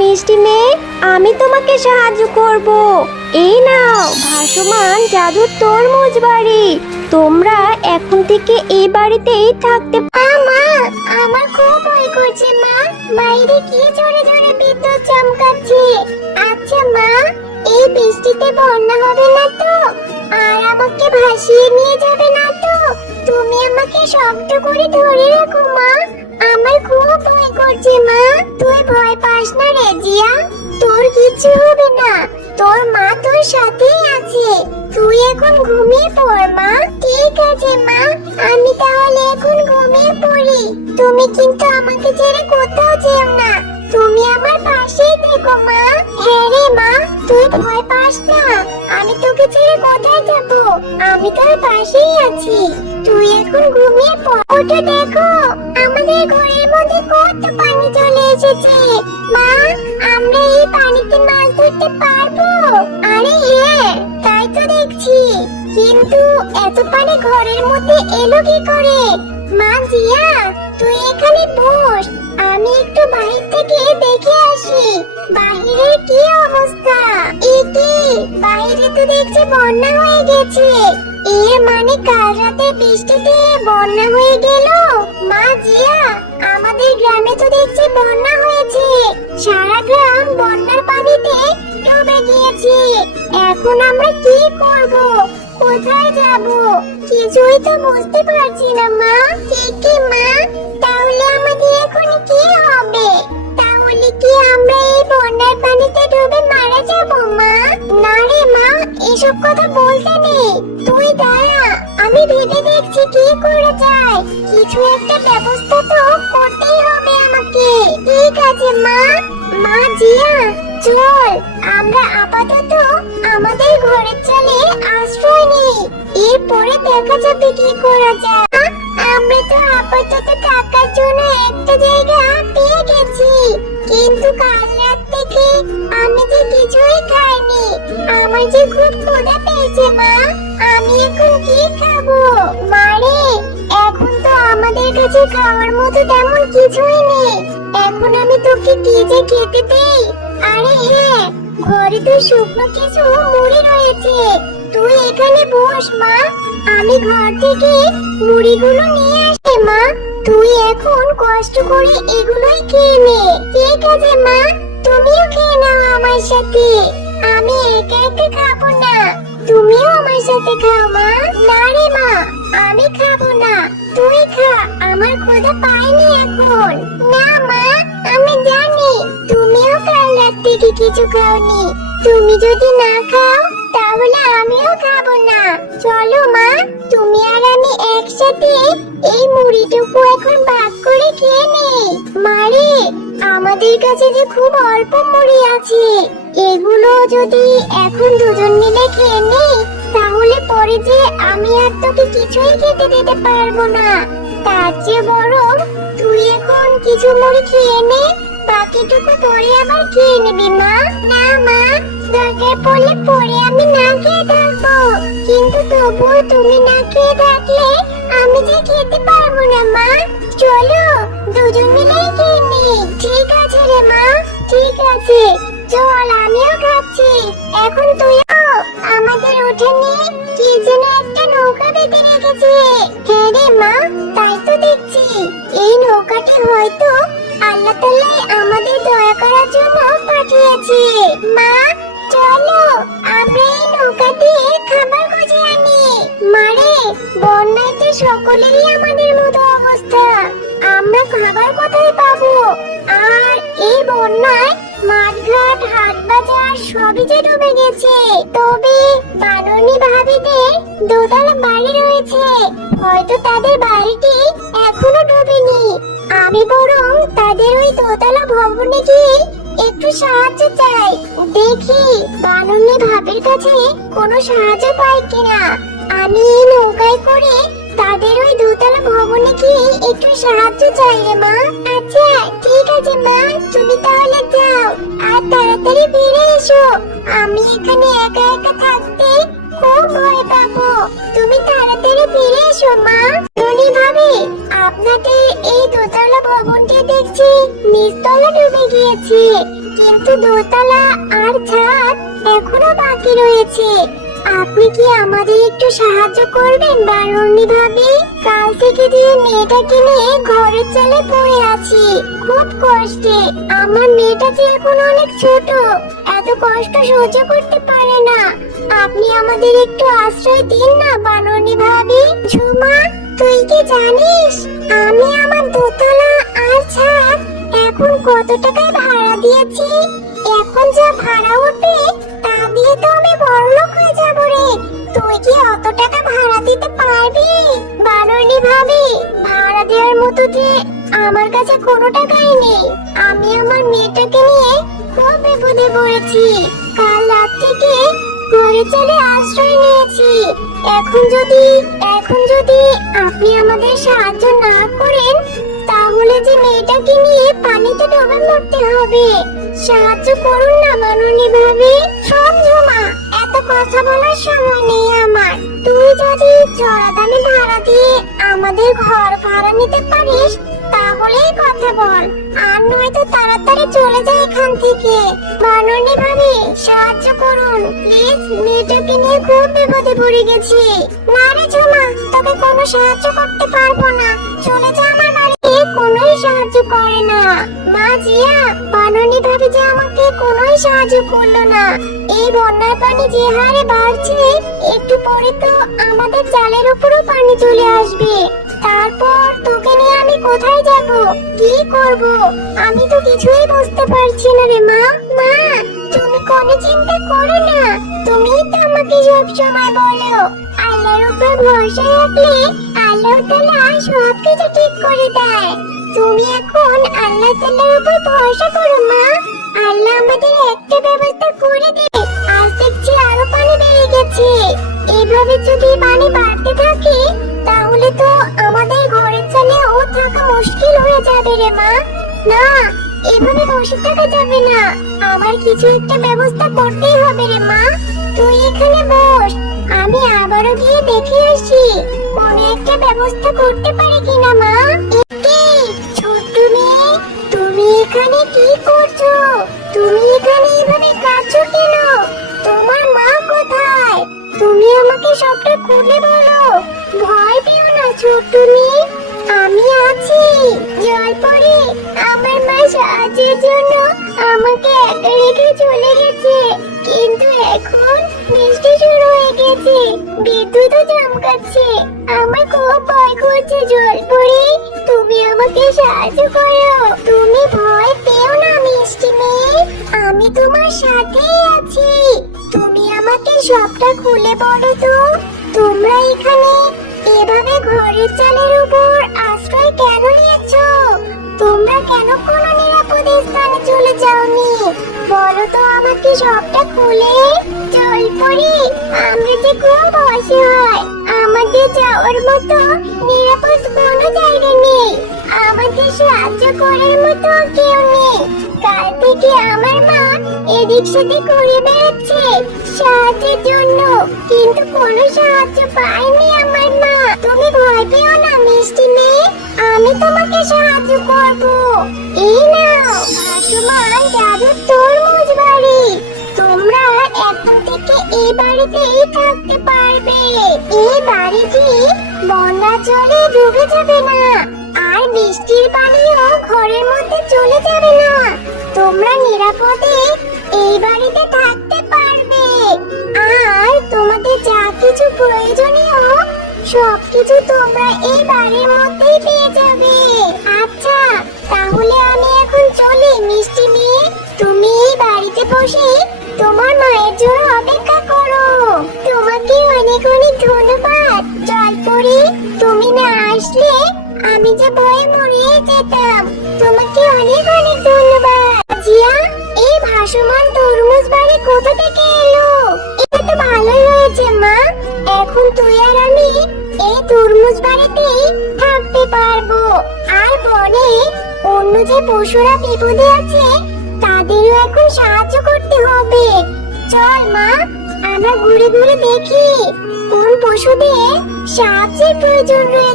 মিষ্টি মেয়ে, আমি তোমাকে সাহায্য করব। এই নাও ভাসমান জাদুর তরমুজ বাড়ি। তোমরা এখন থেকে এই বাড়িতেই থাকতে। মা, আমার খুব ভয় করছে মা। বাইরে কি জোরে জোরে বিদ্যুৎ চমকাচ্ছে। আচ্ছা মা, এই বৃষ্টিতে বন্যা হবে না তো? আর আমাকে ভাসিয়ে নিয়ে যাবে না তো? তুমি আমাকে শক্ত করে ধরে রাখো মা। আমার খুব ভয় করছে মা। তুই ভয় পাস না রে জিয়া, তোর কিছু হবে না। তোর মা তোর সাথেই আছে। তুই এখন ঘুমিয়ে পড় মা। ঠিক আছে মা, আমি তাহলে এখন ঘুমিয়ে পড়ি। তুমি কিন্তু আমাকে ছেড়ে কোথাও যেও না। তুমি আমার পাশেই থেকো মা। হ্যাঁ রে মা, তুই ভয় পাস না। আমি তোকে ছেড়ে কোথায় যাব? আমি তোর পাশেই আছি। তুই এখন ঘুমিয়ে পড়। ওটা দেখো, আমাদের ঘরের মধ্যে কত পানি চলে এসেছে। মা, আমরা এই পানিতে মাছ ধরতে পারবো? আরে হ্যাঁ, তাই তো দেখছি। কিন্তু এত পানি ঘরের মধ্যে এলো কি করে? মা জিয়া, তুই এখানে বস, আমি একটু বাইরে থেকে দেখে আসি বাহিরের কি অবস্থা। একি বাইরে তো দেখছি বন্যা হয়ে গেছে। এর মানে কাল রাতে বৃষ্টিতে বন্যা হয়ে গেল। মা জিয়া, আমাদের গ্রামে তো দেখছি বন্যা হয়েছে। সারা গ্রাম বন্যার পানিতে ডুবে গিয়েছে। এখন আমরা কি করব? কোথায় যাব? কিছুই তো বুঝতে পারছি না মা। কি মা, তাহলে আমাদের এখন কি হবে? তাহলে কি আমরা এই বন্যার পানিতে ডুবে মারা যাব মা? না রে মা, এসব কথা বলতে নেই। তুই দাঁড়া, আমি ভেবে দেখছি কি করা যায়। কিছু একটা ব্যবস্থা তো করতেই হবে আমাকে। ঠিক আছে মা। মা জিয়া, চল আমরা আপাতত আমাদের ঘরের চালে আশ্রয় নিই। এরপরে দেখা যাবে কি করা যায়। আমরা তো আপাতত থাকার জন্য একটা জায়গা পেয়ে গেছি, কিন্তু কাল রাত থেকে আমি যে কিছুই খাইনি। আমার যে খুব ক্ষুধা পেয়েছে মা। আমি এখন কি খাবো? মারে, এখন তো আমাদের কাছে খাওয়ার মতো তেমন কিছুই নেই। এখন আমি তোকে কি যে খেতে দেই? আরে হ্যাঁ, ঘরে তো শুকনো কিছু মুড়ি রয়েছে। তুই এখানে বস মা, আমি ঘর থেকে মুড়িগুলো নিয়ে আসি মা। তুই এখন কষ্ট করে এগুলোই খেয়ে নে। ঠিক আছে মা, তুমিও খেয়ে নাও আমার সাথে। আমি একা একা খাবো না, তুমিও আমার সাথে খাও মা। না রে মা, আমি খাবো না, তুই খা। আমার ক্ষুধা পাইনি এখন। না মা, আমি জানি তুমিও কাল রাত থেকে কিছু খাওনি। তুমি যদি না খাও তাহলে আমিও খাবো না। চলো মা, তুমি আর আমি একসাথে এই মুড়িটুকু এখন ভাগ করে খেয়ে নেই। মারে, আমাদের কাছে যে খুব অল্প মুড়ি আছে, এগুলো যদি এখন দুজন মিলে খেয়ে নেই তাহলে পরে যে আমি আর তোকে কিছুই খেতে দিতে পারবো না। তার চেয়ে বরং তুই এখন কিছু মুড়ি খেয়ে নে, বাকিটুকু পরে আবার খেয়ে নিবি মা। না মা, দরকার পড়লে পরে আমি না খেয়ে থাকবো, কিন্তু তবুও তুমি না খেয়ে থাকলে আমি যে খেতে পারবো না মা। চলো দুজন মিলেই খেয়ে নি। ঠিক আছে রে মা, ঠিক আছে, চল আমিও খাচ্ছি। এখন তুইও আমাদের উঠানে কি যেন একটা নৌকা বেঁধে রেখেছে। হ্যাঁ রে মা, তাই তো দেখছি। এই নৌকাটি হয়তো আল্লাহ তাআলা আমাদের দয়া করার জন্য পাঠিয়েছে। মা চলো আমরা এই নৌকা দিয়ে খাবার খুঁজে আনি। মারে, বন্যায় তো সকলেরই আমাদের মতো অবস্থা। আমরা খাবার কোথায় পাবো? আর এই বন্যায় মাঠঘাট হাট বাজার সবই যে ডুবে গেছে। তবে বানরনি ভাবিদের দোতলা বাড়ি রয়েছে, হয়তো তাদের বাড়িটি এখনো ডুবেনি। আমি বরং তাদের ওই দোতলা ভবনে গিয়ে একটু সাহায্য চাই। দেখি বানরনি ভাবির কাছে কোনো সাহায্য পাই কিনা। আমি এই নৌকায় করে তাদের ওই দোতলা ভবনে গিয়ে একটু সাহায্য চাই রে মা। আচ্ছা ঠিক আছে মা, তুমি তাহলে যাও আর তাড়াতাড়ি ফিরে এসো। আমি এখানে একা একা থাকতে খুব ভয় পাবো। তুমি তাড়াতাড়ি ফিরে এসো মা। বানরনি ভাবে, আপনাদের এই দোতলা ভবনটি দেখছি নিচতলা ডুবে গিয়েছে, কিন্তু দোতলা আর ছাদ এখনো বাকি রয়েছে। আপনি কি আমাদের একটু সাহায্য করবেন বানরনি ভাবি? কাল থেকে যে মেয়েটাকে নিয়ে ঘরের চালে পড়ে আছি খুব কষ্টে। আমার মেয়েটা যে এখন অনেক ছোট, এত কষ্ট সহ্য করতে পারে না। আপনি আমাদের একটু আশ্রয় দিন না বানরনি ভাবি। ঝুমা, তুই কি জানিস আমি আমার দোতলা আর ছাদ এখন কত টাকায় ভাড়া দিয়েছি? এখন যা ভাড়া উঠবে তা দিয়ে তো আমি বড়লোক হয়ে যাবো রে। তুই কি অত টাকা ভাড়া দিতে পারবি? বানরনি ভাবি, ভাড়া দেওয়ার মতো যে আমার কাছে কোনো টাকাই নেই। আমি আমার মেয়েটাকে নিয়ে খুব বিপদে পড়েছি। কাল রাত থেকে ঘরে চলে আশ্রয় নিয়েছি। এখন যদি আপনি আমাদের সাহায্য না করেন তাহলে যে মেয়েটাকে নিয়ে পানিতে ডুবে মরতে হবে। সাহায্য করুন না বানরনি ভাবি। শোন ঝুমা, এত কথা বলার সময় নেই আমার। তুই যদি চড়া দামে ভাড়া দিয়ে আমাদের ঘর ভাড়া নিতে পারিস তাহলেই কথা বল, আর নয়তো তাড়াতাড়ি চলে যা এখান থেকে। বানরনি ভাবি, সাহায্য করুন প্লিজ, মেয়েটাকে নিয়ে খুব বিপদে পড়ে গেছি। না রে ঝুমা, তোকে কোনো সাহায্য করতে পারবো না, চলে যা আমার বাড়িতে। কোনোই সাহায্য করে না মা জিয়া, বানরনি ভাবি যে আমাকে কোনোই সাহায্য করলো না। এই বন্যার পানি যে হারে বাড়ছে, একটু পরে তো আমাদের চালের উপরও পানি চলে আসবে। তারপর তোকে নিয়ে আমি কোথায় যাব, কি করব, আমি তো কিছুই বুঝতে পারছি না রে মা। মা, তুমি কোনো চিন্তা করো না, তুমিই তো আমাকে সব সময় বলো আল্লাহর উপর ভরসা রাখলে আল্লাহ তাআলা সবকিছু ঠিক করে দেয়। তুমি এখন আল্লাহ তাআলার উপর ভরসা করো মা, আল্লাহ আমাদের একটা ব্যবস্থা করে দেবে। আজ দেখছি আরো পানি বেড়ে গেছে, এভাবে যদি পানি বাড়তে থাকে তাহলে তো আমাদের ঘরের চালেও থাকা মুশকিল হয়ে যাবে রে মা। না, এভাবে বসে থাকা যাবে না, আমার কিছু একটা ব্যবস্থা করতেই হবে রে মা। তুই এখানে বস, আমি আবারও গিয়ে দেখে আসি কোনো একটা ব্যবস্থা করতে পারি কিনা মা। একে ছোট্ট মেয়ে, তুমি এখানে কি করছো? তুমি এখানে এভাবে কাঁদছো কেন? তোমার মা কোথায়? তুমি আমাকে সবটা খুলে বলো, ভয় পেও না ছোট্ট মেয়ে, আমি আছি। জলপরি, আমার মা সাহায্যের জন্য আমাকে একা রেখে চলে গেছে, কিন্তু এখন বৃষ্টি শুরু হয়ে গেছে, বিদ্যুৎও চমকাচ্ছে, আমার খুব ভয় করছে। জলপরি, তুমি আমাকে সাহায্য করো, তুমি ভয় পেও না মিষ্টি মেয়ে, আমি তোমার সাথেই আছি। তুমি আমাকে সবটা খুলে বলো তো, তোমরা এখানে এভাবে ঘরের চালের উপর আশ্রয় কেন নিয়েছো? তোমরা কেন কোনো নিরাপদ স্থানে চলে যাওনি? বলো তো আমাকে সবটা খুলে। জলপরি, আমরা যে খুব অসহায়, আমাদের যাওয়ার মতো নিরাপদ কোনো জায়গা নেই, আমাদের সাহায্য করার মতো কেউ নেই। কাল থেকে আমার মা এদিক সেদিক ঘুরে বেড়াচ্ছে সাহায্যের জন্য, কিন্তু কোনো সাহায্য পাইনি আমার মা। তুমি ভয় পেও না মিষ্টি মেয়ে, আমি তোমাকে সাহায্য করব। এই নাও ভাসমান জাদুর তরমুজ বাড়ি, তোমরা এখন থেকে এই বাড়িতেই থাকতে পারবে। এই বাড়িটি বন্যা জলে ডুবে যাবে না, আর বৃষ্টির পানিও ঘরের মধ্যে চলে যাবে না। তোমরা নিরাপদে এই বাড়িতে থাকতে পারবে, আর তোমাদের যা কিছু প্রয়োজনীয় সবকিছু তোমরা এই বাড়ির মধ্যেই পেয়ে যাবে। আচ্ছা, তাহলে আমি এখন চলি মিষ্টি মেয়ে, তুমি এই বাড়িতে বসে তোমার মায়ের জন্য অপেক্ষা করো। তোমাকে অনেক অনেক ধন্যবাদ জলপরি, তুমি না আসলে আমি যে ভয়ে মরিয়ে যেতাম। তোমাকে অনেক অনেক ধন্যবাদ। জিয়া, এই ভাসমান তরমুজ বাড়ি কোথা থেকে এলো? এটা তো ভালোই হয়েছে মা, এখন তুই আর আমি এই তরমুজ বাড়িতেই থাকতে পারবো, আর বনে অন্য যে পশুরা বিপদে আছে তাদেরও এখন সাহায্য করতে হবে। চল মা, আমরা ঘুরে ঘুরে দেখি কোন পশুদের সাহায্যের প্রয়োজন রয়েছে।